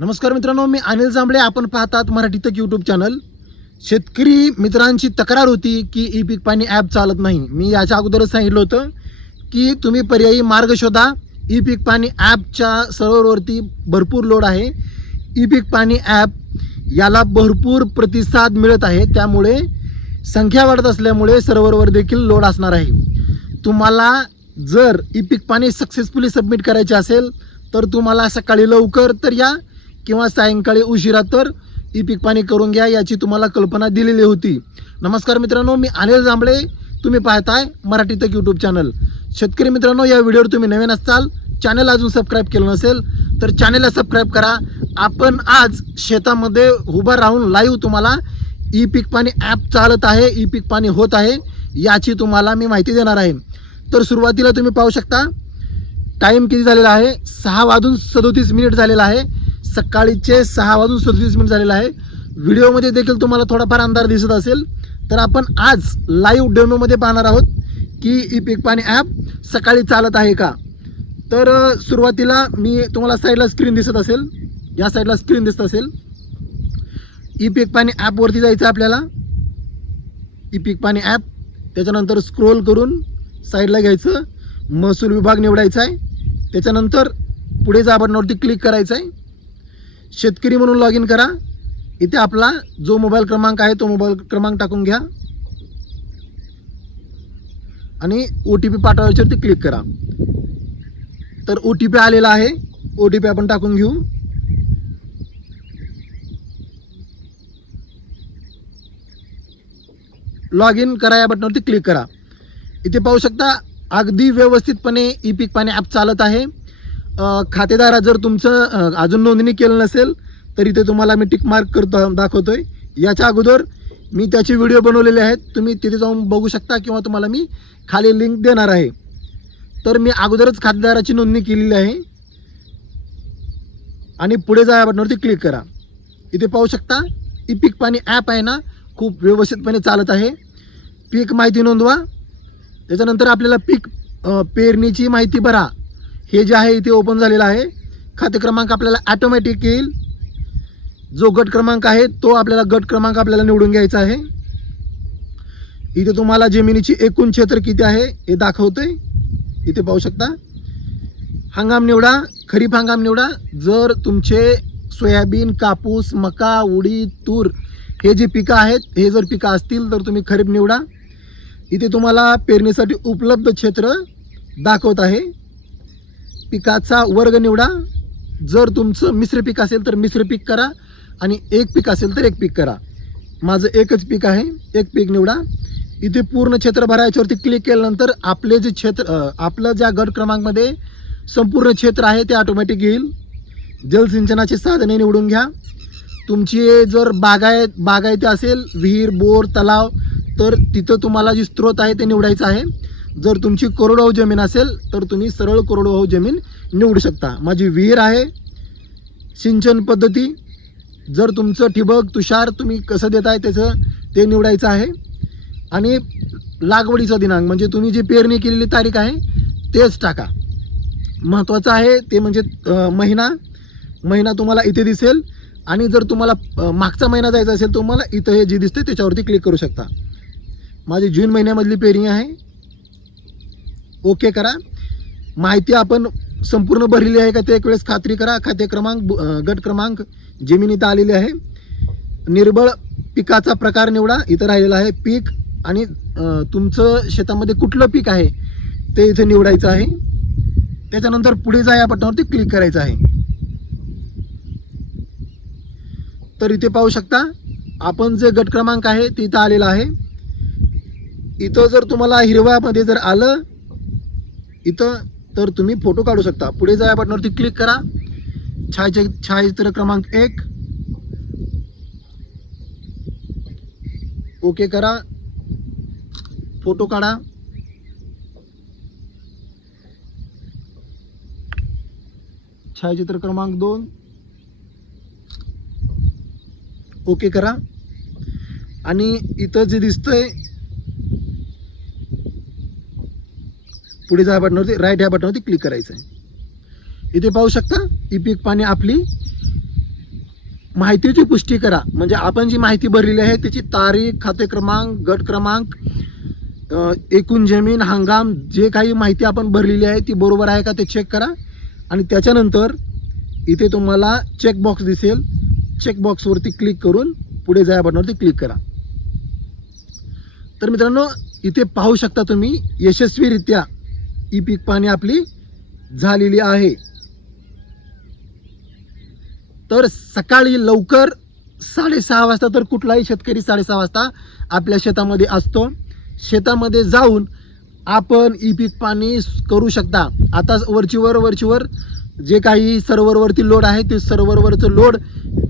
नमस्कार मित्रांनो मी अनिल जांभळे. आपण पाहतात मराठी तक यूट्यूब चॅनल शेतकरी मित्रांची तक्रार होती की ई पीक पाणी ॲप चालत नाही. मी याच्या अगोदरच सांगितलं होतं की तुम्ही पर्यायी मार्ग शोधा. ई पीक पाणी ॲपच्या सर्व्हरवरती भरपूर लोड आहे. ई पीक पाणी ॲप याला भरपूर प्रतिसाद मिळत आहे. त्यामुळे संख्या वाढत असल्यामुळे सर्व्हरवर देखील लोड असणार आहे. तुम्हाला जर ई पीक पाणी सक्सेसफुली सबमिट करायचे असेल तर तुम्हाला सकाळी लवकर तर या किंवा सायंकाळी उशिरा तर ई पीक पाणी करून घ्या याची तुम्हाला कल्पना दिलेली होती. नमस्कार मित्रांनो मी अनिल जांभळे. तुम्ही पाहताय मराठी तक यूट्यूब चॅनल शेतकरी मित्रांनो या व्हिडिओवर तुम्ही नवीन असाल चॅनल अजून सबस्क्राईब केलं नसेल तर चॅनलला सबस्क्राईब करा. आपण आज शेतामध्ये उभा राहून लाईव्ह तुम्हाला ई पीक पाणी ॲप चालत आहे ई पीक पाणी होत आहे याची तुम्हाला मी माहिती देणार आहे. तर सुरुवातीला तुम्ही पाहू शकता टाईम किती झालेला आहे? सहा वाजून सदोतीस मिनिट झालेला आहे. सकाळीचे सहा वाजून सदतीस मिनिट झालेला आहे. व्हिडिओमध्ये देखील तुम्हाला थोडाफार अंधार दिसत असेल. तर आपण आज लाईव्ह डेमोमध्ये पाहणार आहोत की ई पीक पाणी ॲप सकाळी चालत आहे का? तर सुरुवातीला मी तुम्हाला साईडला स्क्रीन दिसत असेल. या साईडला स्क्रीन दिसत असेल. ई पीक पाणी ॲपवरती जायचं आपल्याला. ई पीक पाणी ॲप त्याच्यानंतर स्क्रोल करून साईडला घ्यायचं. महसूल विभाग निवडायचा आहे. त्याच्यानंतर पुढे जा क्लिक करायचं आहे. शेतकरी म्हणून लॉग इन करा. इथे आपला जो मोबाईल क्रमांक आहे तो मोबाईल क्रमांक टाकून घ्या. आणि ओ टी पी पाठवायच्यावरती क्लिक करा. तर ओ टी पी आलेला आहे. ओ टी पी आपण टाकून घेऊ. लॉग इन करा या बटनावरती क्लिक करा. इथे पाहू शकता अगदी व्यवस्थितपणे ई पीक पाणी ॲप चालत आहे. अ, खातेदारा जर तुमचं अजून नोंदणी केलं नसेल तर इथे तुम्हाला मी टिक मार्क करतो दाखवतोय. याच्या अगोदर मी त्याचे व्हिडिओ बनवलेले आहेत. तुम्ही तिथे जाऊन बघू शकता किंवा तुम्हाला मी खाली लिंक देणार आहे. तर मी अगोदरच खातेदाराची नोंदणी केलेली आहे. आणि पुढे जा या बटनवरती क्लिक करा. इथे पाहू शकता ई पीक पाणी ॲप आहे ना खूप व्यवस्थितपणे चालत आहे. पीक माहिती नोंदवा. त्याच्यानंतर आपल्याला पीक पेरणीची माहिती भरा. हे जे आहे इथे ओपन झालेलं आहे. खाते क्रमांक आपल्याला ॲटोमॅटिक येईल. जो गट क्रमांक आहे तो आपल्याला गट क्रमांक आपल्याला निवडून घ्यायचा आहे. इथे तुम्हाला जमिनीची एकूण क्षेत्र किती आहे हे दाखवते इथे पाहू शकता. हंगाम निवडा खरीप हंगाम निवडा. जर तुमचे सोयाबीन कापूस मका उडीद तूर हे जे पिकं आहेत हे जर पिकं असतील तर तुम्ही खरीप निवडा. इथे तुम्हाला पेरणीसाठी उपलब्ध क्षेत्र दाखवत आहे. पिकाचा वर्ग निवडा. जर तुमचं मिश्र पीक असेल तर मिश्र पीक करा आणि एक पीक असेल तर एक पीक करा. माझं एकच पीक आहे एक पीक निवडा. इथे पूर्ण क्षेत्र भरायच्यावरती क्लिक केल्यानंतर आपले जे क्षेत्र आपलं ज्या गट क्रमांकमध्ये संपूर्ण क्षेत्र आहे ते ऑटोमॅटिक येईल. जलसिंचनाची साधने निवडून घ्या. तुमची जर बागायत बागायती असेल विहीर बोर तलाव तर तिथं तुम्हाला जी स्त्रोत आहे ते निवडायचं आहे. जर तुमची कोरडवाहू जमीन असेल तर तुम्ही सरळ कोरडवाहू जमीन निवडू शकता. माझी विहीर आहे सिंचन पद्धती. जर तुमचं ठिबक तुषार तुम्ही कसं देताय त्याचं ते निवडायचं आहे. आणि लागवडीचा दिनांक म्हणजे तुम्ही जी पेरणी केलेली तारीख आहे तेच टाका. महत्त्वाचं आहे ते म्हणजे महिना. महिना तुम्हाला इथे दिसेल. आणि जर तुम्हाला मागचा महिना जायचा असेल तुम्हाला इथं हे जे दिसते त्याच्यावरती क्लिक करू शकता. माझी जून महिन्यामधली पेरणी आहे. ओके करा. माहिती आपण संपूर्ण भरलेली आहे का ते एक वेळेस खात्री करा. खाते क्रमांक गट क्रमांक जमिनीत आलेले आलेली आहे. निर्बळ पिकाचा प्रकार निवडा. इथं राहिलेला आहे पीक आणि तुमचं शेतामध्ये कुठलं पीक आहे ते इथे निवडायचं आहे. त्याच्यानंतर पुढे जा या बटनावरती क्लिक करायचं आहे. तर इथे पाहू शकता आपण जे गट क्रमांक आहे ते इथं आलेलं आहे. इथं जर तुम्हाला हिरव्यामध्ये जर आलं इथं तर तुम्ही फोटो काढू शकता. पुढे जा या बटनावरती क्लिक करा. छायाचे छायाचित्र क्रमांक एक. ओके करा. फोटो काढा. छायाचित्र क्रमांक दोन. ओके करा. आणि इथं जे दिसतंय पुढे जा बटनावरती राईट ह्या बटनावरती क्लिक करायचं आहे इथे पाहू शकता ई पीक पाणी आपली माहितीची पुष्टी करा. म्हणजे आपण जी माहिती भरलेली आहे त्याची तारीख खाते क्रमांक गट क्रमांक एकूण जमीन हंगाम जे काही माहिती आपण भरलेली आहे ती बरोबर आहे का ते चेक करा. आणि त्याच्यानंतर इथे तुम्हाला चेकबॉक्स दिसेल. चेकबॉक्सवरती क्लिक करून पुढे जाया बटनावरती क्लिक करा. तर मित्रांनो इथे पाहू शकता तुम्ही यशस्वीरित्या ई पीक पाणी आपली झालेली आहे. तर सकाळी लवकर साडेसहा वाजता तर कुठलाही शेतकरी साडेसहा वाजता आपल्या शेतामध्ये असतो. शेतामध्ये जाऊन आपण ई पीक पाणी करू शकता. आता वरचीवर वरचीवर जे काही सर्व्हरवरती लोड आहे ते सर्व्हरवरचं लोड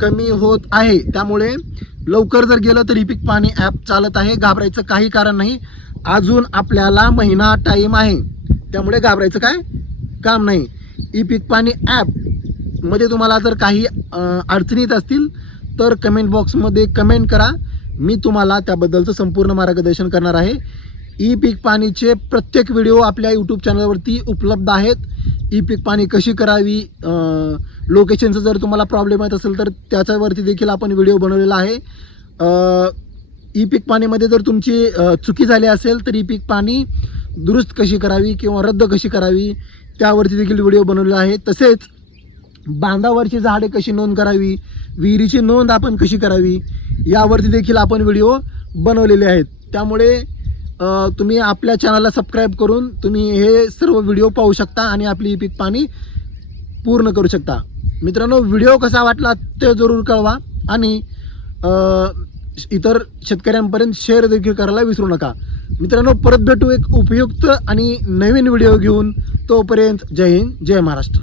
कमी होत आहे. त्यामुळे लवकर जर गेलं तर ई पीक पाणी ॲप चालत आहे. घाबरायचं काही कारण नाही. अजून आपल्याला महिना टाईम आहे. त्यामुळे घाबरायचं काय? काम नाही. ई पीक पाणी ॲपमध्ये तुम्हाला जर काही अडचणीत असतील तर कमेंट बॉक्समध्ये कमेंट करा. मी तुम्हाला त्याबद्दलचं संपूर्ण मार्गदर्शन करणार आहे. ई पीक पाणीचे प्रत्येक व्हिडिओ आपल्या यूट्यूब चॅनलवरती उपलब्ध आहेत. ई पीक पाणी कशी करावी लोकेशनचं जर तुम्हाला प्रॉब्लेम येत असेल तर त्याच्यावरती देखील आपण व्हिडिओ बनवलेला आहे. ई पीक पाणीमध्ये जर तुमची चुकी झाली असेल तर ई पीक पाणी दुरुस्त कशी करावी किंवा रद्द कशी करावी त्यावरती देखील व्हिडिओ बनवलेला आहे. तसेच बांधावरची झाडे कशी नोंद करावी विहिरीची नोंद आपण कशी करावी यावरती देखील आपण व्हिडिओ बनवलेले आहेत. त्यामुळे तुम्ही आपल्या चॅनलला सबस्क्राईब करून तुम्ही हे सर्व व्हिडिओ पाहू शकता आणि आपली पीक पाणी पूर्ण करू शकता. मित्रांनो व्हिडिओ कसा वाटला ते जरूर कळवा आणि इतर शेतकऱ्यांपर्यंत शेअर देखील करायला विसरू नका. मित्रांनो परत भेटू एक उपयुक्त आणि नवीन व्हिडिओ घेऊन तोपर्यंत जय हिंद जय महाराष्ट्र.